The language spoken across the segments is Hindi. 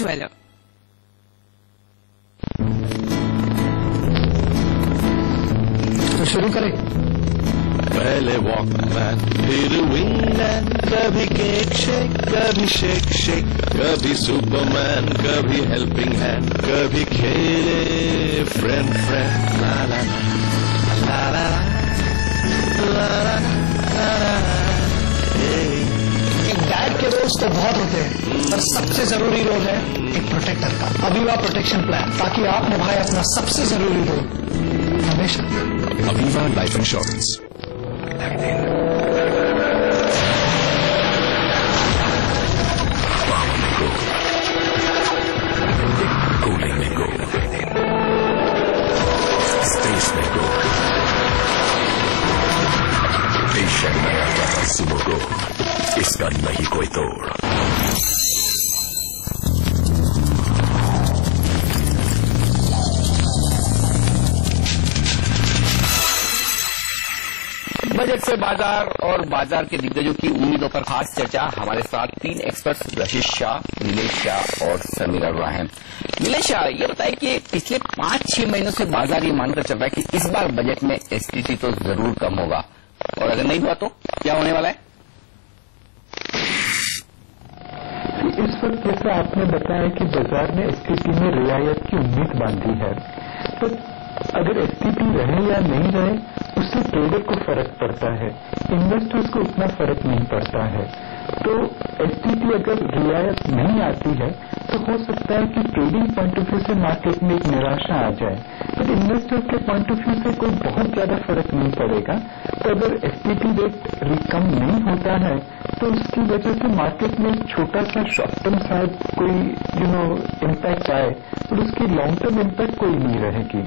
ज्वेलर। तो शुरू करें। पहले वॉकमैन फिर विंगमैन, कभी केक शेक कभी शेक शेक, कभी सुपरमैन कभी हेल्पिंग हैंड, कभी खेले फ्रेंड फ्रेंड। ला ला ला ला ला ला ला। एक डैड के रोल्स तो बहुत होते हैं, पर सबसे जरूरी रोल है एक प्रोटेक्टर का। अवीवा प्रोटेक्शन प्लान, ताकि आप निभाए अपना सबसे जरूरी रोल हमेशा। Aviva Life Insurance. Cooling में go, space में go, एशियन में आता है सुनो go, इसका नहीं कोई तोड़। बजट से बाजार और बाजार के दिग्गजों की उम्मीदों पर खास चर्चा। हमारे साथ 3 एक्सपर्ट्स रशीद शाह, नीलेश शाह और समीर अरोड़ा हैं। नीलेश शाह, ये बताइए कि पिछले 5-6 महीनों से बाजार ये मानकर चल रहा है कि इस बार बजट में एसटीटी तो जरूर कम होगा, और अगर नहीं हुआ तो क्या होने वाला है? इस वक्त जैसा आपने बताया कि बाजार ने एसटीटी में रियायत की उम्मीद बांधी है, तो अगर एसटीटी रहे या नहीं रहे उससे ट्रेडर को फर्क पड़ता है, इन्वेस्टर्स को उतना फर्क नहीं पड़ता है। तो एसटीटी अगर रियायत नहीं आती है तो हो सकता है कि ट्रेडिंग पॉइंट ऑफ व्यू से मार्केट में एक निराशा आ जाए, बट इन्वेस्टर्स के पॉइंट ऑफ व्यू से कोई बहुत ज्यादा फर्क नहीं पड़ेगा। तो अगर एसटीटी रेट कम नहीं होता है तो उसकी वजह से मार्केट में एक छोटा सा शॉर्ट टर्म शायद कोई इम्पैक्ट आए, और उसकी लॉन्ग टर्म इम्पैक्ट कोई नहीं रहेगी।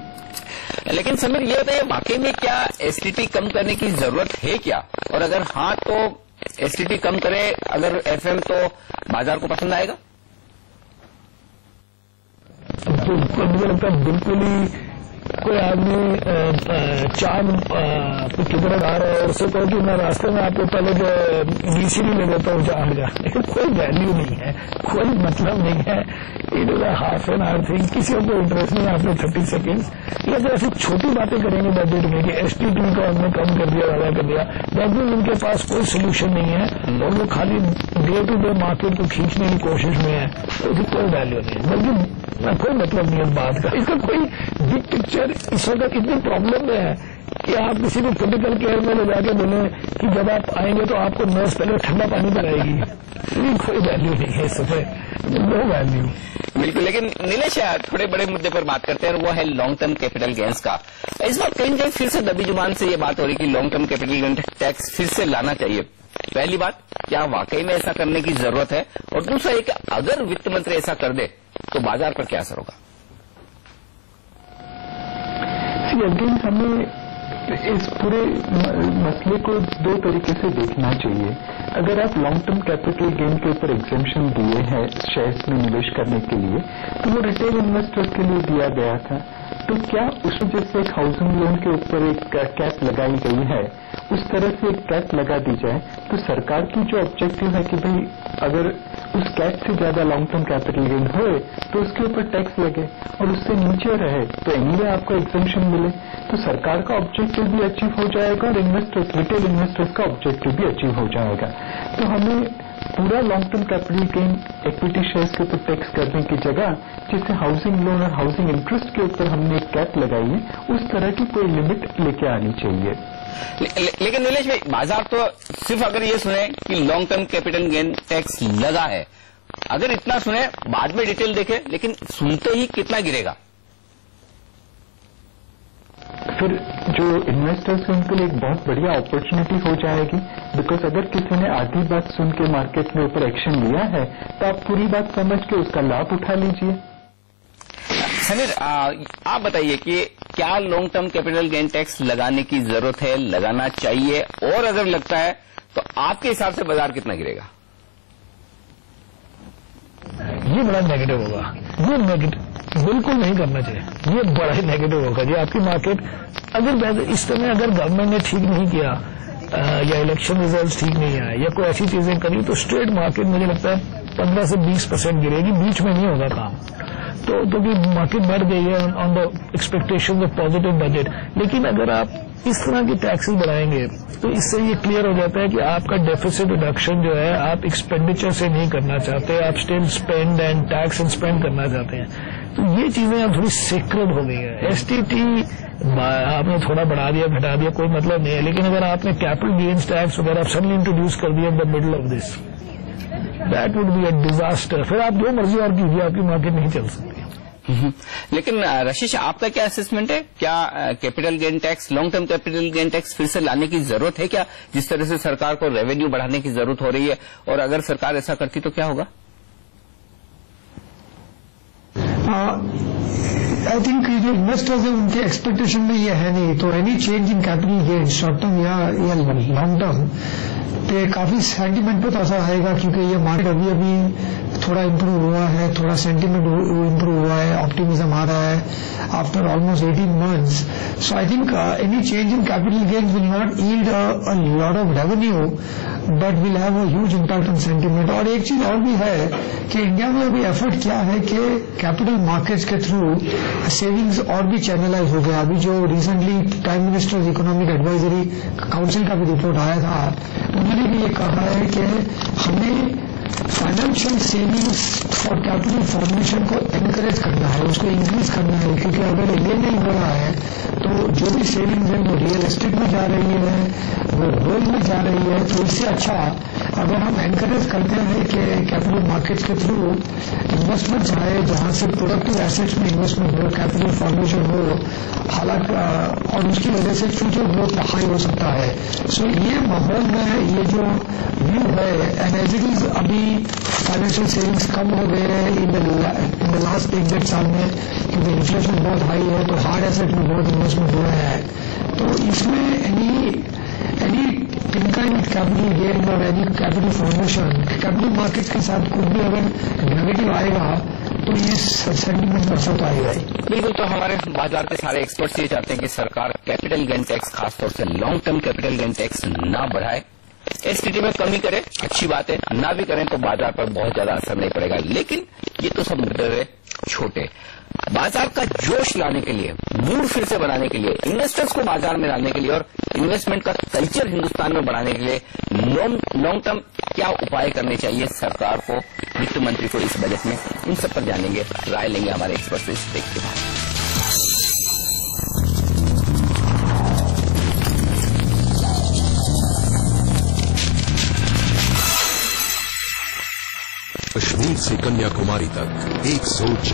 लेकिन समीर, ये बताइए वाकई में क्या एसटीटी कम करने की जरूरत है क्या, और अगर हाँ तो एसटीटी कम करे अगर एफएम तो बाजार को पसंद आएगा? तो मुझे लगता है बिल्कुल ही कोई आदमी चांद किधर आ रहा है और उससे कहो कि मैं रास्ते में आपको पहले जो डीसीडी ले लेता हूँ जहाँ जा, लेकिन कोई वैल्यू नहीं है, कोई मतलब नहीं है। It is half an hour thing, किसी को इंटरेस्ट नहीं है आपने 30 सेकेंड्स। ये तो ऐसी छोटी बातें करेंगे बजट में कि एसटीटी को हमने कम कर दिया, ज्यादा कर दिया, दैट मीन्स उनके पास कोई सोल्यूशन नहीं है और वो खाली डे टू डे मार्केट को खींचने की कोशिश में है, तो उसकी कोई वैल्यू नहीं है, बल्कि कोई मतलब नहीं है बात का। इसका कोई बिग पिक्चर इस वक्त इतनी प्रॉब्लम में है कि आप किसी को क्रिटिकल केयर में ले जाके बोले कि जब आप आएंगे तो आपको नर्स पहले ठंडा पानी पिलाएगी, कोई वैल्यू नहीं है इसमें, नो वैल्यू। बिल्कुल। लेकिन नीलेश, थोड़े बड़े मुद्दे पर बात करते हैं, और वो है लॉन्ग टर्म कैपिटल गेन्स का। इस बार कहीं कहीं फिर से दबी जुबान से ये बात हो रही कि long term capital gain tax फिर से लाना चाहिए। पहली बात, क्या वाकई में ऐसा करने की जरूरत है, और दूसरा एक अगर वित्त मंत्री ऐसा कर दे तो बाजार पर क्या असर होगा? अगेन हमें इस पूरे मसले को 2 तरीके से देखना चाहिए। अगर आप लॉन्ग टर्म कैपिटल गेन के ऊपर एग्जेम्पशन दिए हैं शेयर्स में निवेश करने के लिए, तो वो रिटेल इन्वेस्टर्स के लिए दिया गया था, तो क्या उस वजह से एक हाउसिंग लोन के ऊपर एक कैप लगाई गई है, उस तरह से एक कैप लगा दी जाए, तो सरकार की जो ऑब्जेक्टिव है कि भाई अगर उस कैप से ज्यादा लॉन्ग टर्म कैपिटल गेन हो तो उसके ऊपर टैक्स लगे, और उससे नीचे रहे तो एनीवे आपको एग्जेम्पशन मिले, तो सरकार का ऑब्जेक्टिव भी अचीव हो जाएगा और इन्वेस्टर्स, रिटेल इन्वेस्टर्स का ऑब्जेक्टिव भी अचीव हो जाएगा। तो हमें पूरा long term capital gain equity shares के ऊपर टैक्स करने की जगह जिससे हाउसिंग लोन और हाउसिंग इंटरेस्ट के ऊपर हमने एक कैप लगाई है, उस तरह की कोई लिमिट लेके आनी चाहिए। लेकिन नीलेश भाई, बाजार तो सिर्फ अगर ये सुने कि long term capital gain tax लगा है, अगर इतना सुने बाद में डिटेल देखे, लेकिन सुनते ही कितना गिरेगा? फिर जो इन्वेस्टर्स हैं उनके लिए एक बहुत बढ़िया अपॉर्चुनिटी हो जाएगी, बिकॉज अगर किसी ने आधी बात सुन के मार्केट में ऊपर एक्शन लिया है तो आप पूरी बात समझ के उसका लाभ उठा लीजिए। समीर, आप बताइए कि क्या long term capital gain tax लगाने की जरूरत है, लगाना चाहिए, और अगर लगता है तो आपके हिसाब से बाजार कितना गिरेगा? ये बड़ा नेगेटिव होगा, ये नेगेटिव बिल्कुल नहीं करना चाहिए, ये बड़ा ही नेगेटिव होगा जी। आपकी मार्केट अगर इस समय अगर गवर्नमेंट ने ठीक नहीं किया या इलेक्शन रिजल्ट ठीक नहीं आए या कोई ऐसी चीजें करी तो स्ट्रेट मार्केट मुझे लगता है 15 से 20% गिरेगी, बीच में नहीं होगा काम। तो क्योंकि मार्केट बढ़ गई है on the expectation of positive budget. लेकिन अगर आप इस तरह की टैक्सेस बढ़ाएंगे तो इससे ये क्लियर हो जाता है कि आपका डेफिसिट रिडक्शन जो है आप एक्सपेंडिचर से नहीं करना चाहते, आप still spend and tax and spend करना चाहते हैं। तो ये चीजें अब थोड़ी सीक्रेट हो गई है। एसटीटी आपने थोड़ा बढ़ा दिया घटा दिया कोई मतलब नहीं है, लेकिन अगर आपने कैपिटल गेन्स टैक्स वगैरह सडनली इंट्रोड्यूस कर दिया in the middle of this, that would be a disaster. फिर आप जो मर्जी और कीजिए, आपकी मार्केट नहीं चल सकती। लेकिन रशीश, आपका क्या असेसमेंट है? क्या capital gain tax, long term capital gain tax फिर से लाने की जरूरत है क्या? जिस तरह से सरकार को रेवेन्यू बढ़ाने की जरूरत हो रही है, और अगर सरकार ऐसा करती तो क्या होगा? आई थिंक जो इन्वेस्टर्स है उनके एक्सपेक्टेशन में ये है नहीं, तो any change in capital gain short term या लॉन्ग टर्म पे काफी सेंटीमेंट पे तो असर आएगा, क्योंकि ये मार्केट अभी थोड़ा इम्प्रूव हुआ है, थोड़ा सेंटीमेंट इम्प्रूव हुआ है, ऑप्टिमिज्म आ रहा है after almost 18 months. So I think any change in capital gains will not yield a lot of revenue, but will have a huge impact on sentiment. और एक चीज और भी है कि इंडिया में अभी एफर्ट क्या है कि कैपिटल मार्केट्स के थ्रू सेविंग्स और भी चैनलाइज हो गया। अभी जो recently prime ministers economic advisory council का भी रिपोर्ट आया था, उन्होंने भी ये कहा है कि हमें financial savings for capital formation को एनकरेज करना है, उसको इंक्रीज करना है, क्योंकि अगर ये नहीं हो रहा है तो जो भी सेविंग्स है वो रियल एस्टेट में जा रही है, वो गोल्ड में जा रही है। तो इससे अच्छा अगर हम एनकरेज करते हैं कि कैपिटल मार्केट्स के थ्रू इन्वेस्टमेंट आए, जहां से प्रोडक्टिव एसेट्स में इन्वेस्टमेंट हो, कैपिटल फॉर्मेशन हो, हालांकि और उसकी वजह से फ्यूचर ग्रोथ हाई हो सकता है। सो ये माहौल में ये जो व्यू है, एंड एज इट इज अभी फाइनेंशियल सेविंग्स कम हो गए हैं इन द लास्ट 1-1.5 साल में, क्योंकि इन्फ्लेशन बहुत हाई है, तो हार्ड एसेट में बहुत इन्वेस्टमेंट हुआ है। तो इसमें any tinker with capital gain और any capital formation capital market के साथ कुछ भी अगर नेगेटिव आएगा तो ये सेंटीमेंट में असर तो आएगा ही। बिल्कुल। तो हमारे बाजार के सारे एक्सपर्ट्स ये चाहते हैं कि सरकार कैपिटल गेन टैक्स, खासतौर से long term capital gain tax ना बढ़ाए, एसटीटी में कमी करे, अच्छी बात है, ना भी करें तो बाजार पर बहुत ज्यादा असर नहीं पड़ेगा। लेकिन ये तो सब मुद्दे रहे छोटे। बाजार का जोश लाने के लिए, मूड फिर से बनाने के लिए, इन्वेस्टर्स को बाजार में लाने के लिए और इन्वेस्टमेंट का कल्चर हिंदुस्तान में बढ़ाने के लिए लॉन्ग टर्म क्या उपाय करने चाहिए सरकार को, वित्त मंत्री को इस बजट में, इन सब पर जानेंगे, राय लेंगे हमारे एक्सपर्ट से इस ब्रेक के बाद। कश्मीर से कन्याकुमारी तक एक सोच,